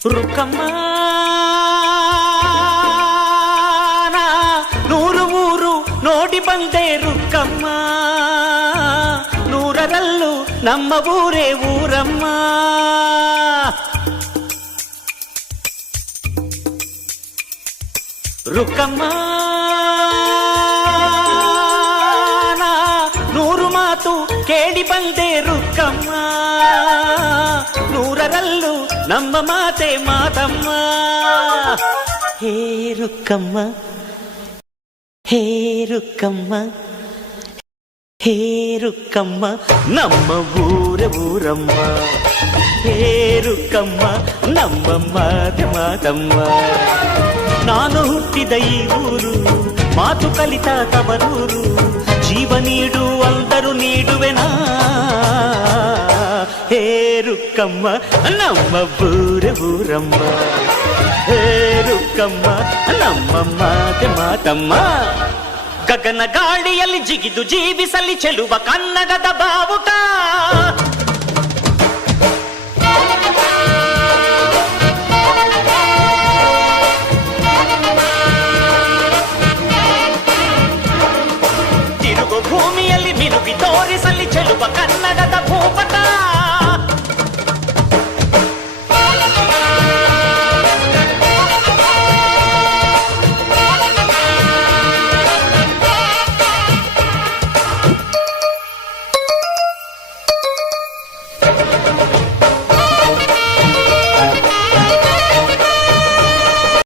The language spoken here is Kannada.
ರುಕ್ಕಮ್ಮ ನೂರು ಊರು ನೋಡಿ ಬಂದೆ ರುಕ್ಕಮ್ಮ, ನೂರರಲ್ಲೂ ನಮ್ಮ ಊರೇ ಊರಮ್ಮ. ರುಕ್ಕಮ್ಮ ನೂರು ಮಾತು ಕೇಳಿ ಬಂದೆ ರುಕ್ಕಮ್ಮ, ನೂರರಲ್ಲೂ ನಮ್ಮ ಮಾತೆ ಮಾತಮ್ಮ. ಹೇ ರುಕ್ಕಮ್ಮ, ಹೇ ರುಕ್ಕಮ್ಮ, ಹೇ ರುಕ್ಕಮ್ಮ, ನಮ್ಮ ಊರ ಊರಮ್ಮ. ಹೇ ರುಕ್ಕಮ್ಮ, ನಮ್ಮ ಮಾತೆ ಮಾತಮ್ಮ. ನಾನು ಹುಟ್ಟಿದ ಈ ಊರು, ಮಾತು ಕಲಿತ ತವರೂರು, ಜೀವ ನೀಡು ಅಂದರು ನೀಡುವೆನಾ. ಹೇ ರುಕ್ಕಮ್ಮ, ನಮ್ಮ ಊರ ಊರಮ್ಮ. ಹೇ ರುಕ್ಕಮ್ಮ, ನಮ್ಮ ಮಾತೆ ಮಾತಮ್ಮ. ಗಗನ ಗಾಳಿಯಲ್ಲಿ ಜಿಗಿದು ಜೀವಿಸಲಿ ಚೆಲುವ ಕನ್ನಡದ ಬಾವುಟ. ತಿರುಗು ಭೂಮಿಯಲ್ಲಿ ಮಿನುಗಿ ತೋರಿಸಲಿ ಚೆಲುವ ಕನ್ನಡದ ಭೂಪಟ.